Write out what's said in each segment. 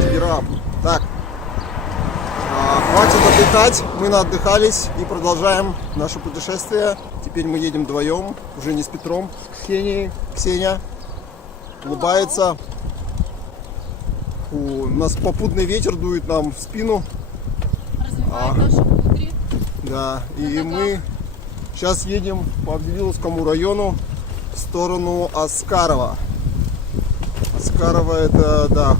Тигерап. Так, хватит отдыхать, мы наотдыхались и продолжаем наше путешествие. Теперь мы едем вдвоем, уже не с Петром, с Ксенией. Ксения улыбается. У нас попутный ветер дует нам в спину. Развивает наши кудри. Да, и мы сейчас едем по Авдеевскому району в сторону Аскарова. Аскарова это, да.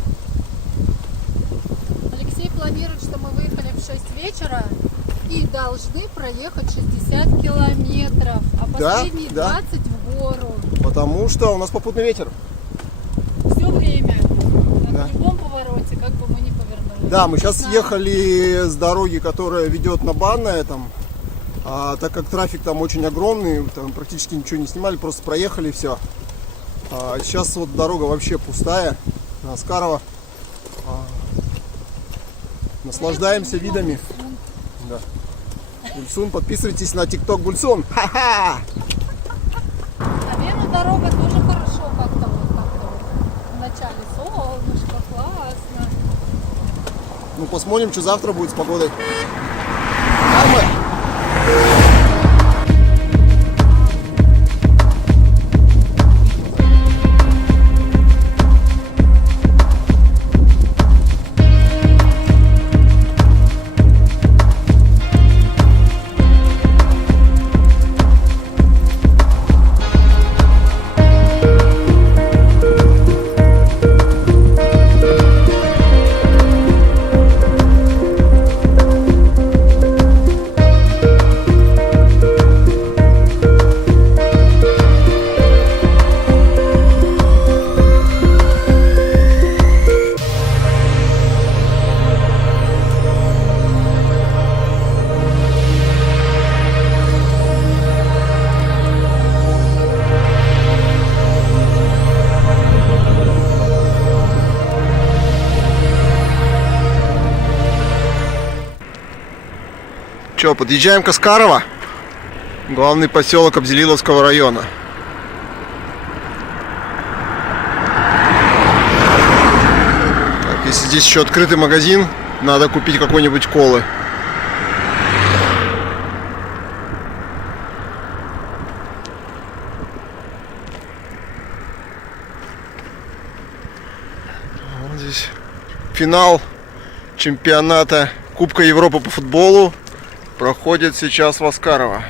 Алексей планирует, что мы выехали в 6 вечера и должны проехать 60 километров, а последние 20 в гору. Потому что у нас попутный ветер. Все время. Да. В любом повороте, как бы мы ни повернули. Да, мы сейчас ехали с дороги, которая ведет на Банное, там, так как трафик там очень огромный, там практически ничего не снимали, просто проехали и все. Сейчас вот дорога вообще пустая, на Аскарова. Наслаждаемся видами. Да. Гульсун, подписывайтесь на ТикТок Гульсун. Ха-ха! А Вену дорога тоже хорошо как-то в начале. Солнышко, классно. Ну посмотрим, что завтра будет с погодой. Нормально. Че, подъезжаем к Аскарова, главный поселок Абзелиловского района. Так, если здесь еще открытый магазин, надо купить какой-нибудь колы. Вот здесь финал чемпионата Кубка Европы по футболу проходит сейчас в Аскарово.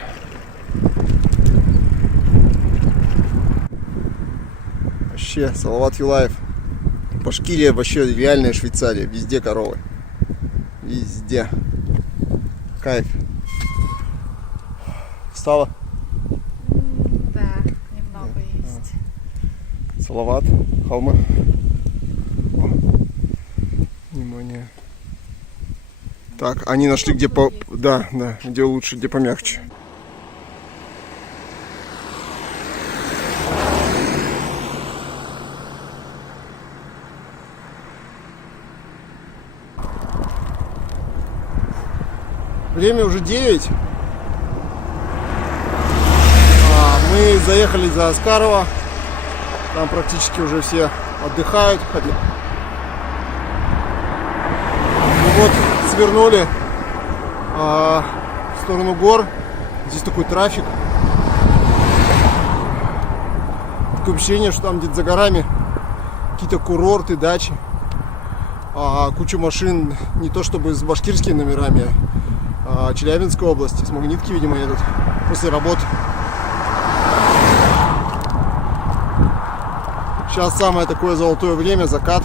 Вообще, Салават Юлаев. Башкирия вообще реальная Швейцария. Везде коровы. Везде. Кайф. Встала? Да, немного есть. Салават. Холмы. О. Внимание. Так, они нашли, где по... Да, где лучше, где помягче. Время уже 9. Мы заехали за Аскарова. Там практически уже все отдыхают. Ну вот, свернули в сторону гор. Здесь такой трафик. Такое ощущение, что там где-то за горами какие-то курорты, дачи. Куча машин не то чтобы с башкирскими номерами, а Челябинской области. С Магнитки, видимо, едут после работы. Сейчас самое такое золотое время, закат.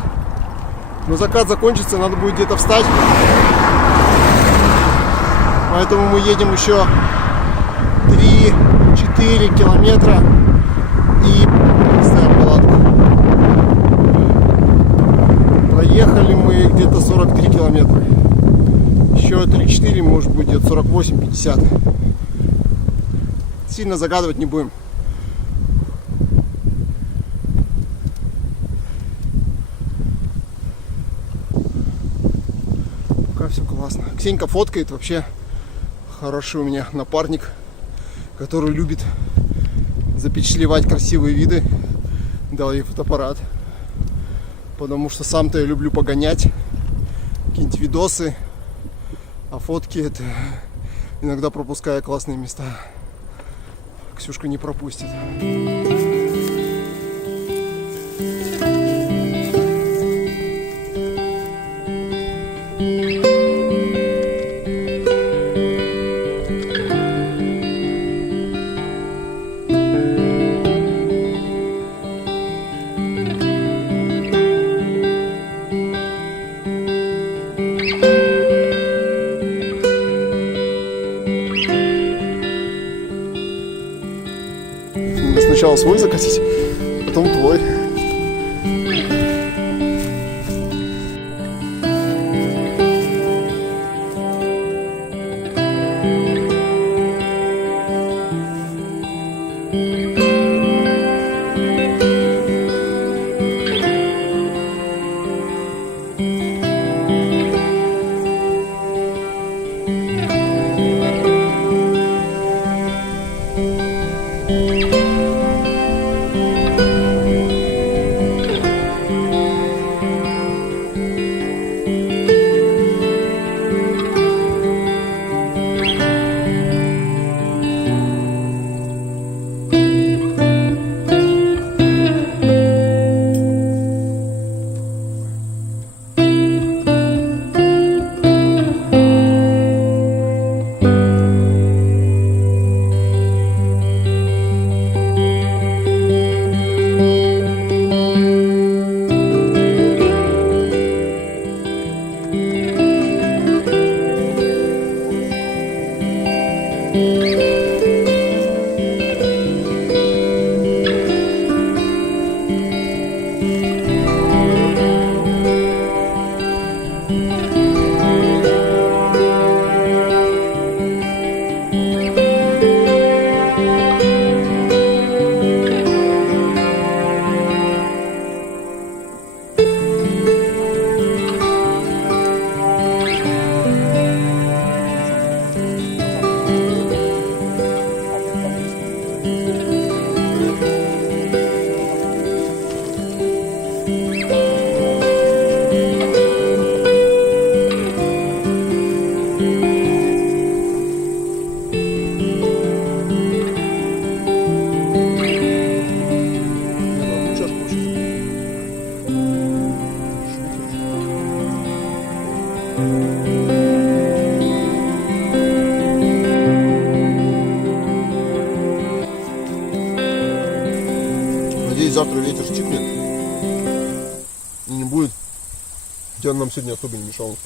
Но закат закончится, надо будет где-то встать. Поэтому мы едем еще 3-4 километра и ставим палатку. Проехали мы где-то 43 километра. Еще 3-4, может быть, где-то 48-50. Сильно загадывать не будем. Пока все классно. Ксенька фоткает, вообще хороший у меня напарник, который любит запечатлевать красивые виды. Дал ей фотоаппарат. Потому что сам-то я люблю погонять. Какие-нибудь видосы. А фотки это иногда пропуская классные места. Ксюшка не пропустит. Сначала свой закатить, потом твой. Надеюсь, завтра ветер стихнет и не будет. Хотя он нам сегодня особо не мешал.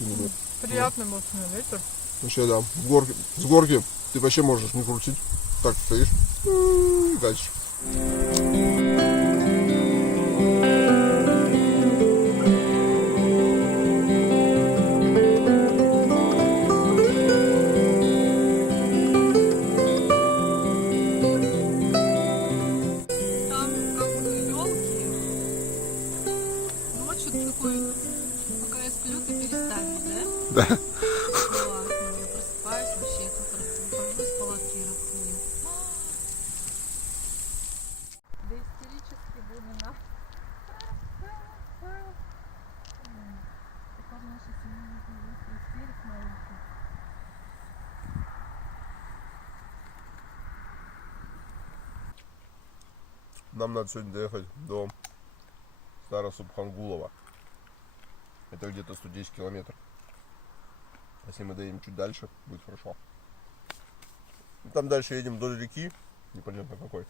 Приятный был ветер. Вообще, да. С горки ты вообще можешь не крутить. Так стоишь и дальше. Да. Я просыпаюсь, вообще выхожу из палатки и расцвет. Да истерически буду на. Похоже, наша семья истерик маленький. Нам надо сегодня доехать до Старосубхангулова. Это где-то 110 километров. Если мы доедем чуть дальше, будет хорошо. Там дальше едем вдоль реки, непонятно какой.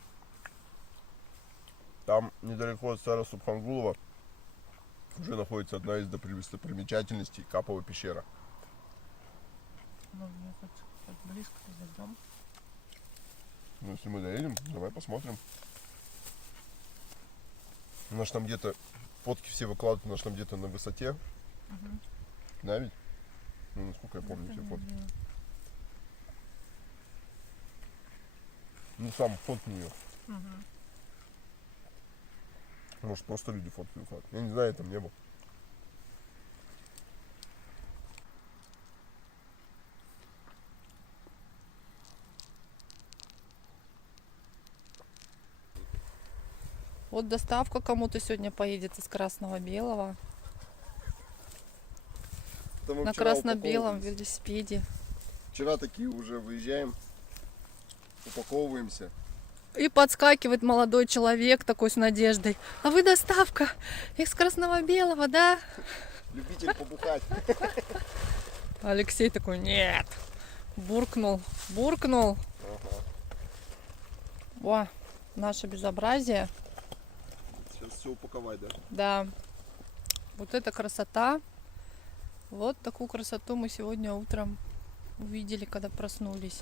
Там недалеко от Старосубхангулова уже находится одна из достопримечательностей — Капова пещера. Можно ехать близко, зайдем. Ну, если мы доедем, давай посмотрим. У нас там где-то фотки все выкладывают, у нас там где-то на высоте. Угу. Да, ведь? Ну, насколько я помню все фотки. Ну, сам фот нее. Угу. Может, просто люди фотки выкладывают. Я не знаю, я там не был. Вот Вот доставка кому-то сегодня поедет из Красно-Белого. Это мы На вчера красно-белом упаковывались. велосипеде. Вчера такие уже выезжаем, упаковываемся. И подскакивает молодой человек такой с надеждой. А вы доставка из Красного-Белого, да? Любитель побухать. Алексей такой, нет. Буркнул. О, наше безобразие. Сейчас все упаковать, да? Да. Вот это красота. Вот такую красоту мы сегодня утром увидели, когда проснулись.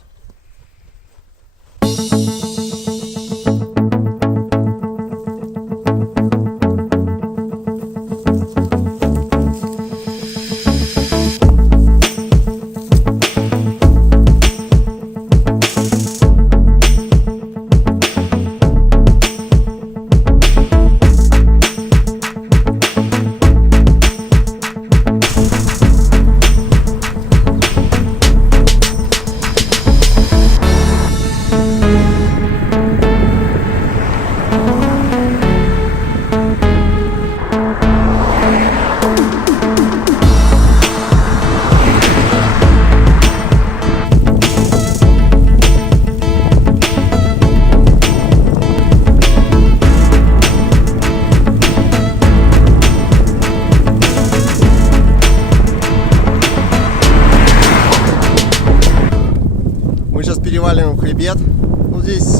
Мы сейчас переваливаем в хребет. Ну, здесь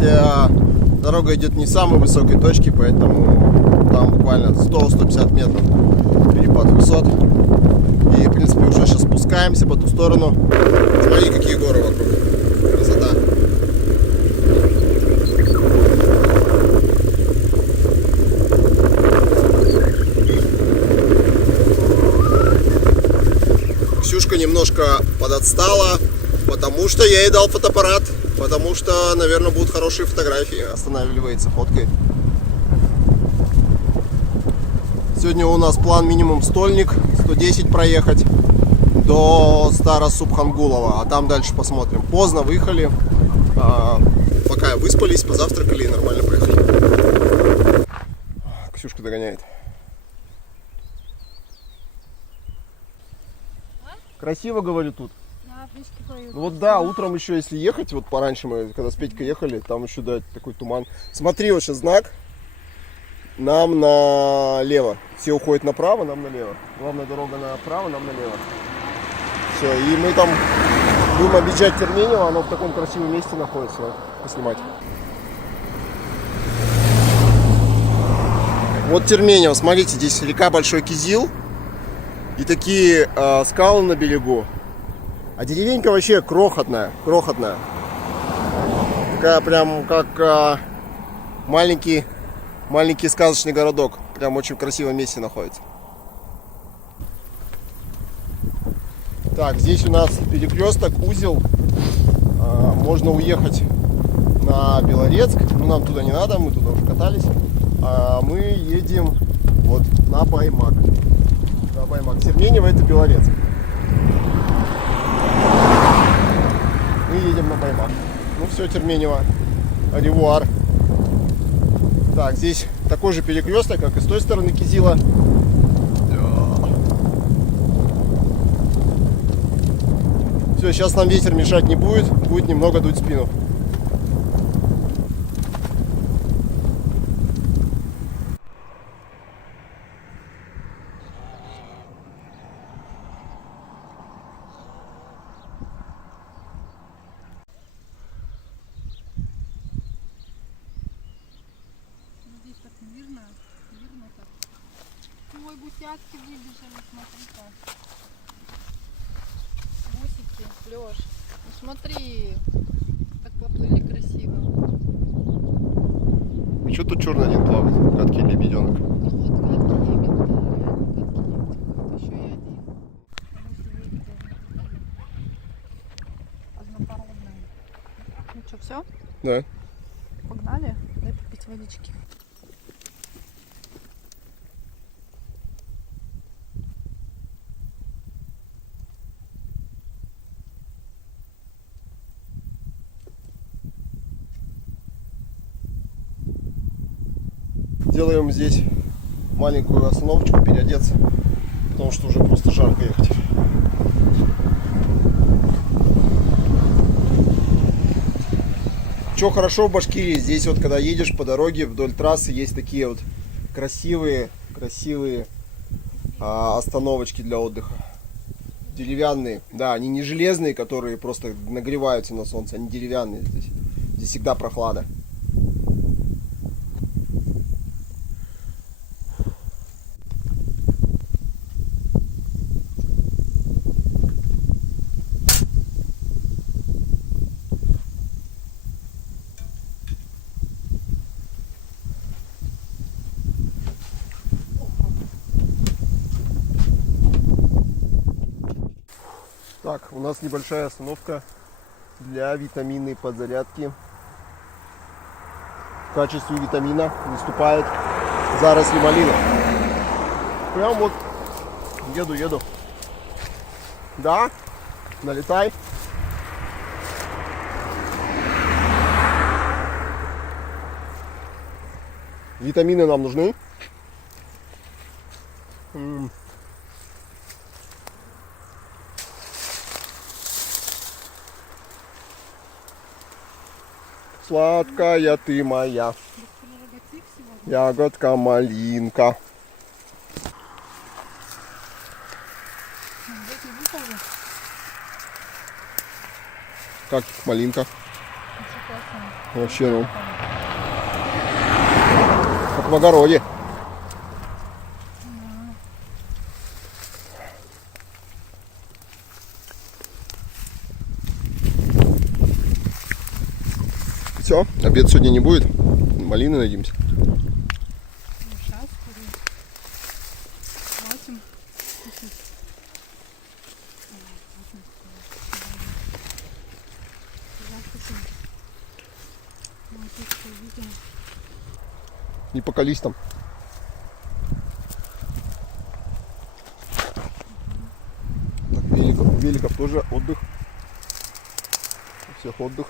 дорога идет не с самой высокой точки, поэтому там буквально 100-150 метров перепад высот. И, в принципе, уже сейчас спускаемся по ту сторону. Смотри, какие горы вокруг. Красота. Ксюшка немножко подотстала, потому что я ей дал фотоаппарат, потому что, наверное, будут хорошие фотографии. Останавливается, фоткает. Сегодня у нас план минимум Стольник, 110 проехать до Старосубхангулова, а там дальше посмотрим. Поздно выехали, пока выспались, позавтракали и нормально проехали. Ксюшка догоняет. Красиво, говорю, тут. Да, птички поют. Ну вот да, утром еще если ехать, вот пораньше мы, когда с Петькой ехали, там еще, да, такой туман. Смотри, вот сейчас знак. Нам налево. Все уходят направо, нам налево. Главная дорога направо, нам налево. Все, и мы там будем объезжать Терменево, оно в таком красивом месте находится. Вот, поснимать. Вот Терменево, смотрите, здесь река Большой Кизил. И такие скалы на берегу. А деревенька вообще крохотная. Такая прям как маленький сказочный городок. Прям очень в красивом месте находится. Так, здесь у нас перекресток, узел. Можно уехать на Белорецк. Но нам туда не надо, мы туда уже катались. Мы едем вот на Баймак. Терменево — это Белорецк. Мы едем на Баймак. Ну все, Терменево. Ревуар. Так, здесь такой же перекресток, как и с той стороны Кизила. Все, сейчас нам ветер мешать не будет. Будет немного дуть в спину. Здесь так мирно так. Ой, гусятки выбежали, смотри-ка. Гусики, Лёш, ну смотри, как поплыли красиво. И что тут черный один плавает? Гадкий лебеденок. Ну вот гадкий лебедь, да, реально гадкий лебедь. Вот еще и один. Гуси-лебеди. Однопородные. Ну что, все? Да. Погнали? Дай попить водички. Сделаем здесь маленькую остановочку, переодеться, потому что уже просто жарко ехать. Что хорошо в Башкирии, здесь вот когда едешь по дороге вдоль трассы, есть такие вот красивые остановочки для отдыха. Деревянные, да, они не железные, которые просто нагреваются на солнце, они деревянные здесь. Здесь всегда прохлада. Так, у нас небольшая остановка для витаминной подзарядки. В качестве витамина выступает заросли малины. Прям вот еду. Да, налетай. Витамины нам нужны. Сладкая ты моя, ягодка малинка. Как малинка? Вообще, ну, как в огороде. Все, обед сегодня не будет. Малины надеемся. Сейчас хватим. Не покались там. Так, великов тоже отдых. У всех отдых.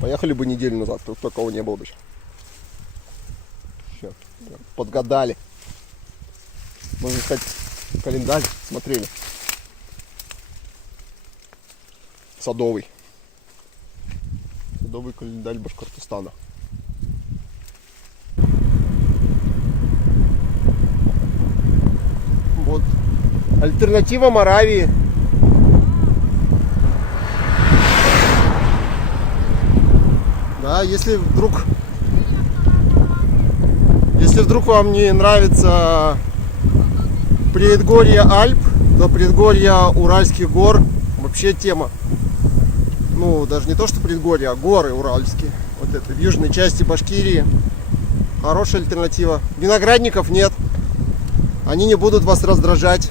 Поехали бы неделю назад, тут такого не было бы еще. Все, подгадали. Можно сказать, календарь смотрели. Садовый календарь Башкортостана. Вот. Альтернатива Моравии. Да, если вдруг вам не нравится предгорье Альп, то предгорье Уральских гор вообще тема. Ну, даже не то, что предгорье, а горы уральские. Вот это в южной части Башкирии. Хорошая альтернатива. Виноградников нет. Они не будут вас раздражать.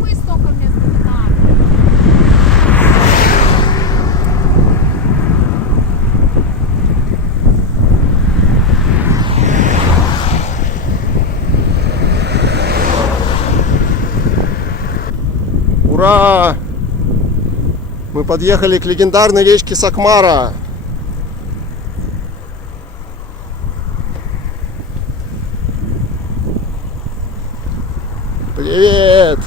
Мы столько места не надо. Ура! Мы подъехали к легендарной речке Сакмара. Привет!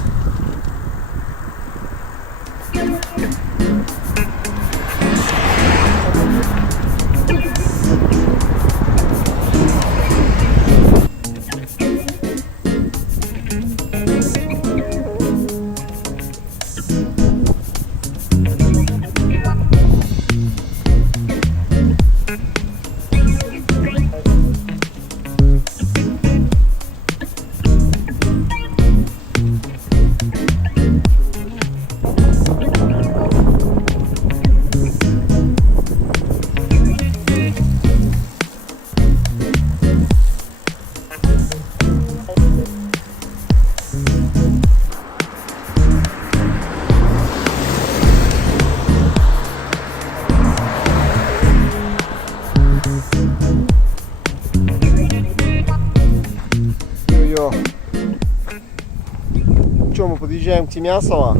подъезжаем к Тимясово.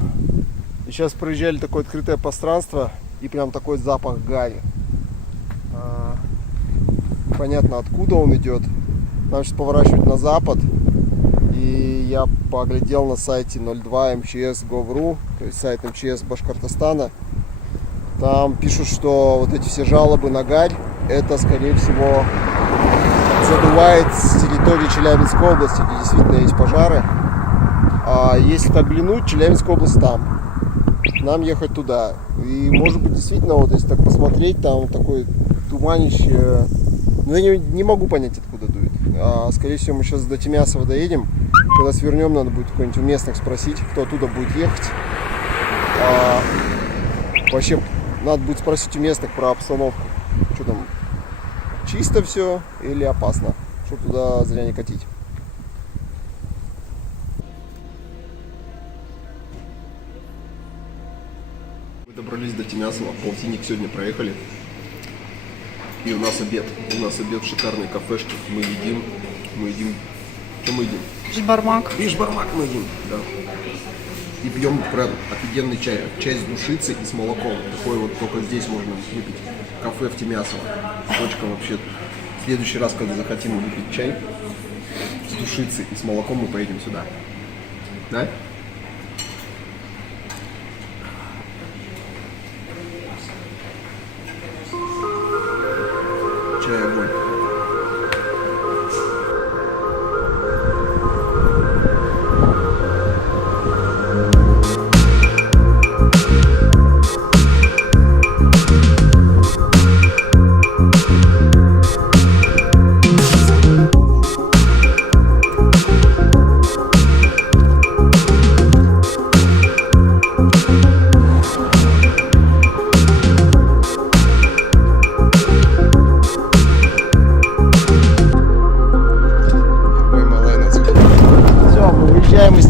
И сейчас проезжали такое открытое пространство. И прям такой запах гари. Понятно, откуда он идет. Нам сейчас поворачивать на запад. И я поглядел на сайте 02 МЧС.gov.ru, то есть сайт МЧС Башкортостана. Там пишут, что вот эти все жалобы на гарь, это, скорее всего, задувает с территории Челябинской области, где действительно есть пожары. А если так глянуть, Челябинская область там. Нам ехать туда. И может быть действительно, вот если так посмотреть, там такой туманище. Но я не могу понять, откуда дует. Скорее всего, мы сейчас до Тимясова доедем. Когда свернем, надо будет у местных спросить, кто оттуда будет ехать. Вообще, надо будет спросить у местных про обстановку. Что там, чисто все или опасно, чтобы туда зря не катить. Мы добрались до Тимясова, полтинник сегодня проехали. И у нас обед. У нас обед в шикарной кафешке. Мы едим. Что мы едим? Бишбармак. Бишбармак мы едим, да. И пьем прям офигенный чай. Чай с душицей и с молоком. Такой вот только здесь можно выпить. Кафе в Тимясово. Точка вообще. В следующий раз, когда захотим выпить чай с душицей и с молоком, мы поедем сюда. Да? Чай огонь.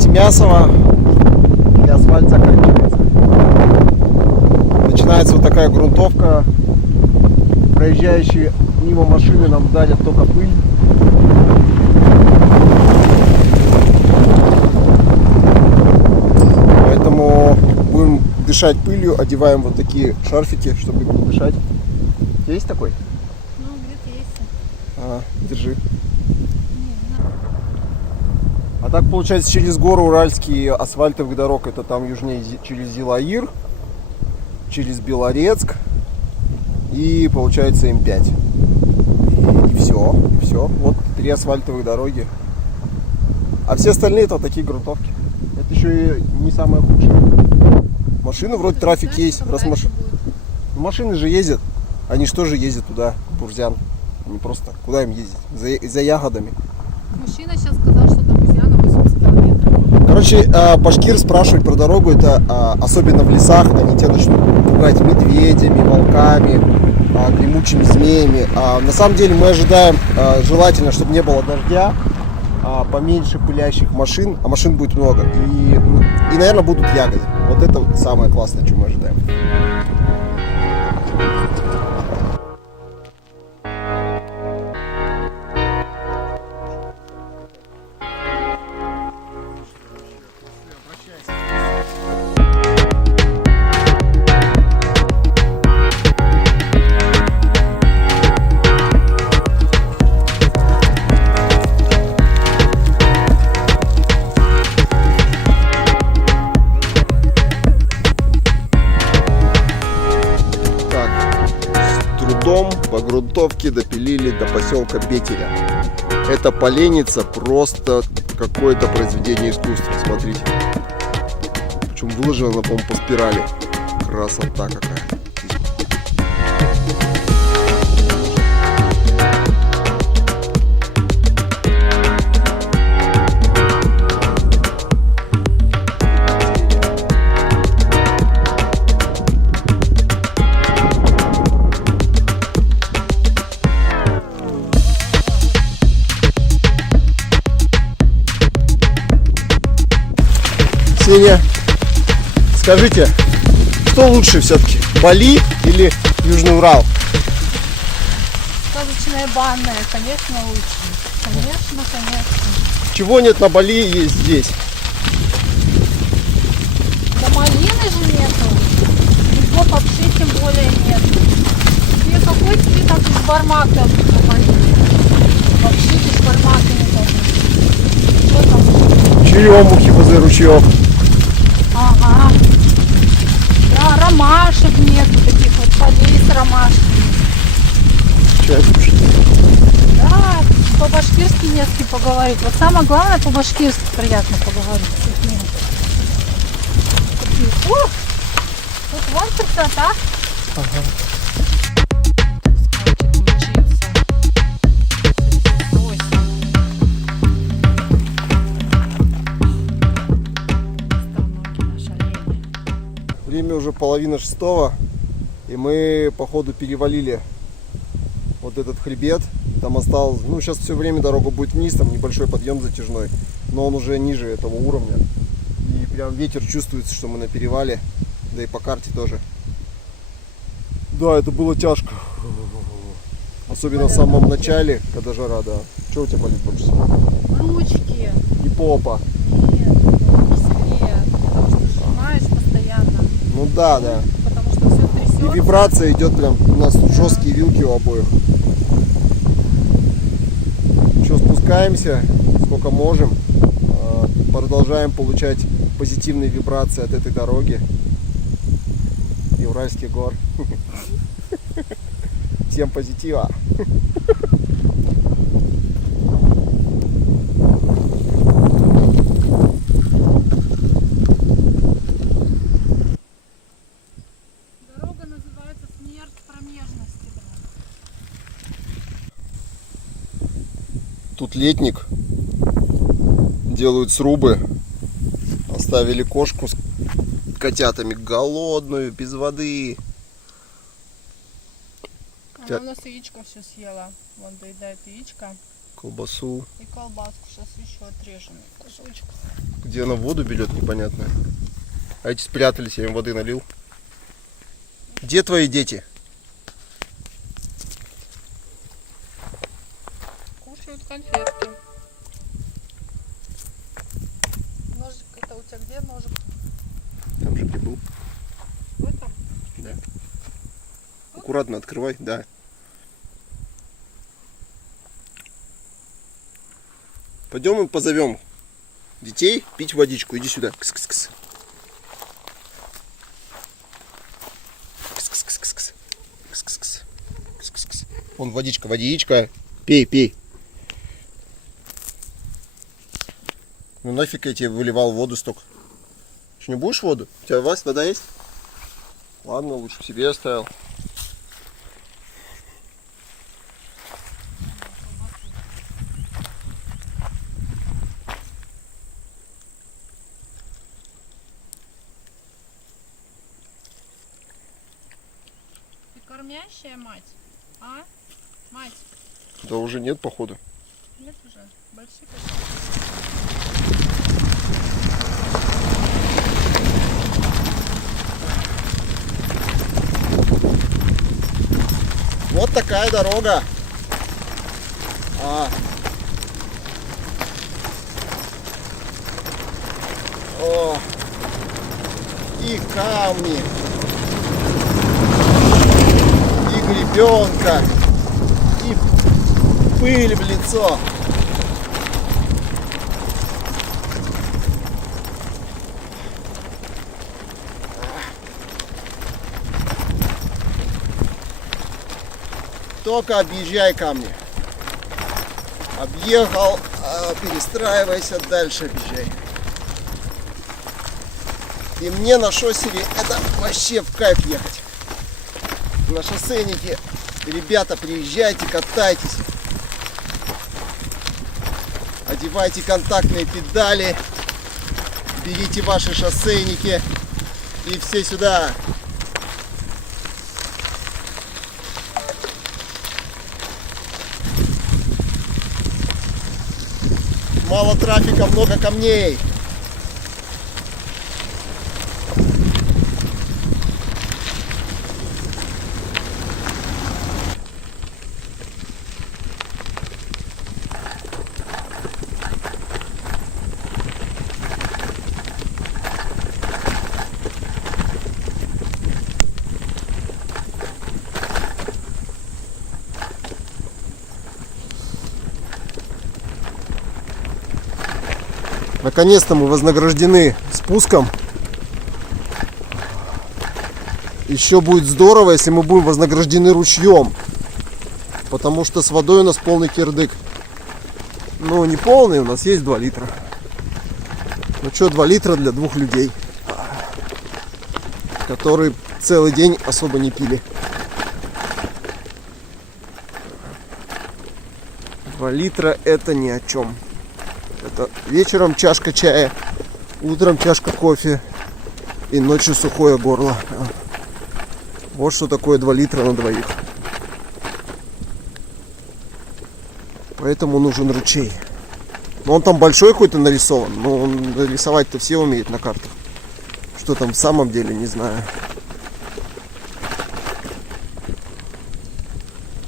Тимясово, и асфальт заканчивается. Начинается вот такая грунтовка. Проезжающие мимо машины нам дарят только пыль. Поэтому будем дышать пылью, одеваем вот такие шарфики, чтобы не дышать. У тебя есть такой? Ну, где-то есть. Держи. А так получается через горы Уральские асфальтовых дорог, это там южнее через Зилаир, через Белорецк и получается М5. И все. Вот 3 асфальтовых дороги. А все остальные это вот такие грунтовки. Это еще и не самое худшее. Машины вроде трафик есть. Раз машины же ездят. Они что же ездят туда, в Бурзян? Они просто, куда им ездить? За ягодами. Мужчина сейчас сказал, что до Бурзяна 80 километров. Короче, башкир спрашивать про дорогу, это особенно в лесах, они тебя начнут пугать медведями, волками, гремучими змеями. На самом деле мы ожидаем, желательно, чтобы не было дождя, поменьше пылящих машин, а машин будет много. И, наверное, будут ягоды. Вот это самое классное, что мы ожидаем. По грунтовке допилили до поселка Бетеля. Эта поленница просто какое-то произведение искусства. Смотрите. Причем выложена она, по-моему, по спирали. Красота какая. Ксения, скажите, что лучше все-таки, Бали или Южный Урал? Сказочная банная, конечно, лучше. Конечно. Чего нет на Бали, есть здесь? более нет. Тебе какой тебе там бешбармак должен говорить? Вообще бешбармак не должен. Что там? Черемухи возле ручьев. Ага. Да, ромашек нету, таких вот полей с ромашками. Сейчас слушай. Да, по-башкирски не с кем поговорить. Вот самое главное, по-башкирски приятно поговорить с людьми. Такие, о, тут вон красота. Ага. Время уже 5:30, и мы походу перевалили вот этот хребет. Там осталось, ну сейчас все время дорога будет вниз, там небольшой подъем затяжной, но он уже ниже этого уровня. И прям ветер чувствуется, что мы на перевале, да и по карте тоже. Да, это было тяжко. Особенно в самом начале, когда жара, да. Что у тебя болит больше всего? Ручки. И попа. Нет, не сильнее, потому что сжимаешь постоянно. Ну да, да. Потому что все трясется. И вибрация идет прям, у нас тут жесткие вилки у обоих. Что, спускаемся, сколько можем. Продолжаем получать позитивные вибрации от этой дороги. И Уральских гор. Всем позитива. Дорога называется смерть промежности. Тут летник. Делают срубы. Оставили кошку с котятами голодную, без воды. Она у нас яичко все съела. Вон доедает яичко. Колбасу. И колбаску. Сейчас еще отрежем кусочек. Где она воду берет, непонятно. А эти спрятались, я им воды налил. Где твои дети? Кушают конфетки. Ножик, это у тебя где ножик? Там же где был. В этом? Да. Аккуратно открывай, да. Пойдем и позовем детей пить водичку. Иди сюда. Кс-кс-кс. Кс-кс-кс-кс. Кс-кс-кс. Кс-кс-кс. Вон водичка, водичка. Пей, пей. Ну нафиг я тебе выливал воду столько. Что, не будешь воду? У тебя, Вась, вода есть? Ладно, лучше себе оставил. Ты кормящая мать? А? Мать? Да уже нет, походу. Нет уже? Большие. Вот такая дорога. О, и камни, и гребенка, и пыль в лицо. Только объезжай камни. Объехал, перестраивайся, дальше объезжай. И мне на шоссере это вообще в кайф ехать. На шоссейнике. Ребята, приезжайте, катайтесь. Одевайте контактные педали. Берите ваши шоссейники. И все сюда. Мало трафика, много камней. Наконец-то мы вознаграждены спуском. Еще будет здорово, если мы будем вознаграждены ручьем. Потому что с водой у нас полный кирдык. Ну, не полный, у нас есть 2 литра. Ну что, 2 литра для 2 людей, которые целый день особо не пили. 2 литра это ни о чем. Это вечером чашка чая, утром чашка кофе и ночью сухое горло. Вот что такое 2 литра на двоих. Поэтому нужен ручей. Но он там большой какой-то нарисован. Но он рисовать-то все умеют на картах. Что там в самом деле, не знаю.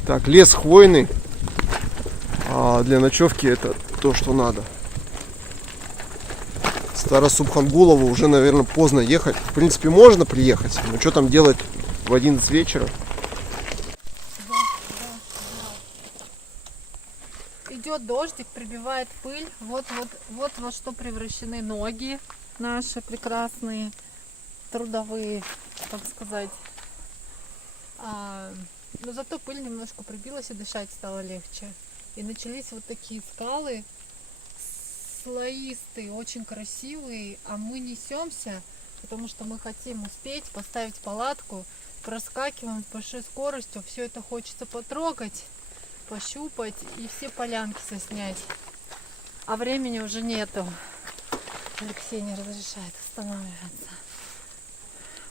Так, лес хвойный. А для ночевки это то, что надо. Старосубхангулово уже, наверное, поздно ехать. В принципе, можно приехать. Но что там делать в 11 вечера? Идет дождик, прибивает пыль. Вот во что превращены ноги наши прекрасные, трудовые, так сказать. Но зато пыль немножко прибилась и дышать стало легче. И начались вот такие скалы, слоистые, очень красивые, а мы несемся, потому что мы хотим успеть поставить палатку, проскакиваем с большой скоростью, все это хочется потрогать, пощупать и все полянки соснять. А времени уже нету. Алексей не разрешает останавливаться.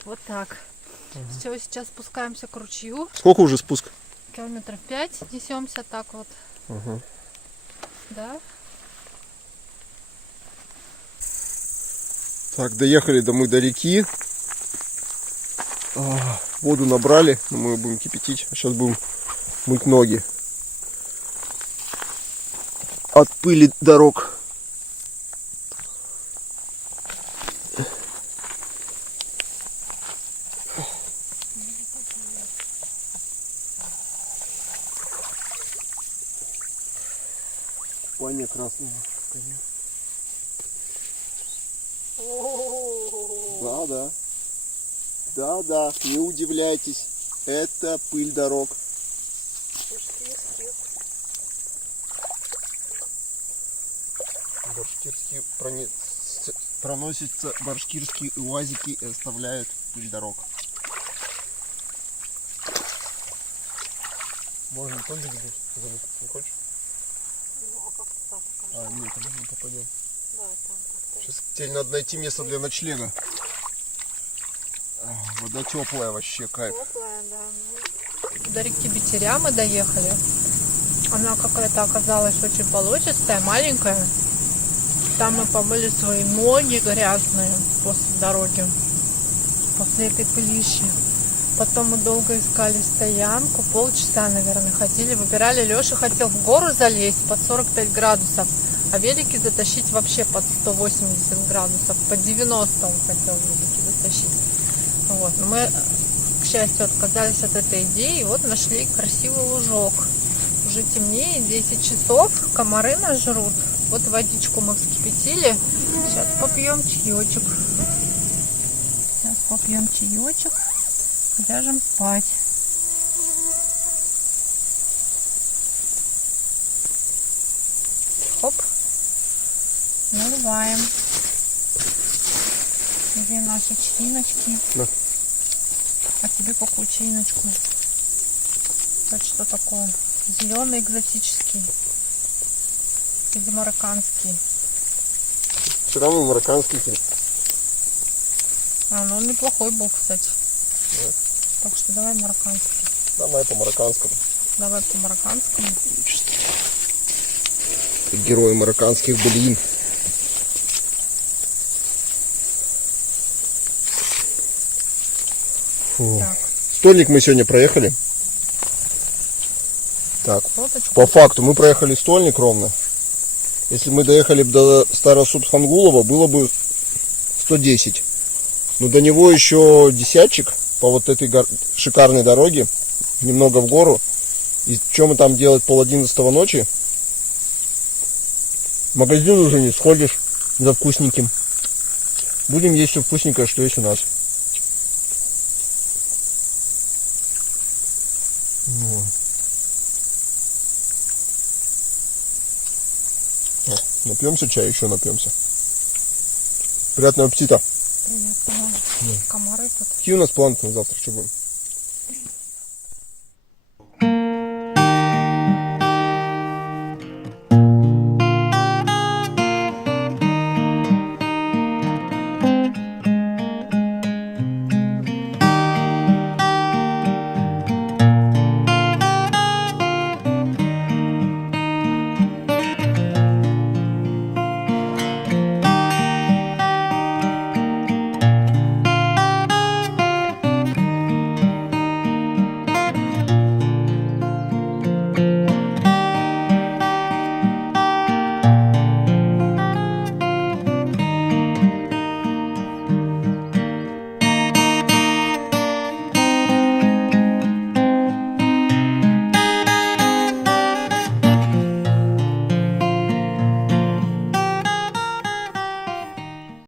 Вот так. Все, сейчас спускаемся к ручью. Сколько уже спуск? Километров 5 несемся так вот. Да. Так, доехали мы до реки. Воду набрали, но мы будем кипятить. А сейчас будем мыть ноги от пыли дорог. Паня красная. Да. Да, не удивляйтесь. Это пыль дорог. Башкирские проносятся башкирские уазики и оставляют пыль дорог. Можно не только не хочешь? Нет, там не попадем. Да, там как-то. Сейчас теперь надо найти место для ночлега. Вода теплая вообще, кайф. Теплая, да. До реки Битеря мы доехали. Она какая-то оказалась очень болотистая, маленькая. Там мы помыли свои ноги грязные после дороги, после этой пылищи. Потом мы долго искали стоянку, полчаса, наверное, ходили, выбирали. Леша хотел в гору залезть под 45 градусов, а велики затащить вообще под 180 градусов, под 90 он хотел велики затащить. Вот. Но мы, к счастью, отказались от этой идеи, и вот нашли красивый лужок. Уже темнее, 10 часов, комары нас жрут. Вот водичку мы вскипятили, сейчас попьем чаечек. Сейчас попьем чаечек. Ляжем спать. Хоп. Наливаем. Где наши чаиночки? Да. А тебе какую чаиночку? Это что такое? Зеленый экзотический. Или марокканский? Все равно марокканский. Ну он неплохой был, кстати. Да. Так что давай марокканский. Давай по марокканскому. Давай по марокканскому. Герои марокканских былин. Так. Стольник мы сегодня проехали. Так, Соточку. по факту мы проехали стольник ровно. Если мы доехали до Старосубхангулова, было бы 110. Но до него еще десятчик по вот этой шикарной дороге, немного в гору. И что мы там делать 10:30 ночи? В магазин уже не сходишь. за вкусненьким. Будем есть все вкусненькое, что есть у нас. Ну. Так, напьемся чая, еще напьемся. Приятного аппетита. Приятного. Комары тут. Какие у нас планы на завтра? Что будем?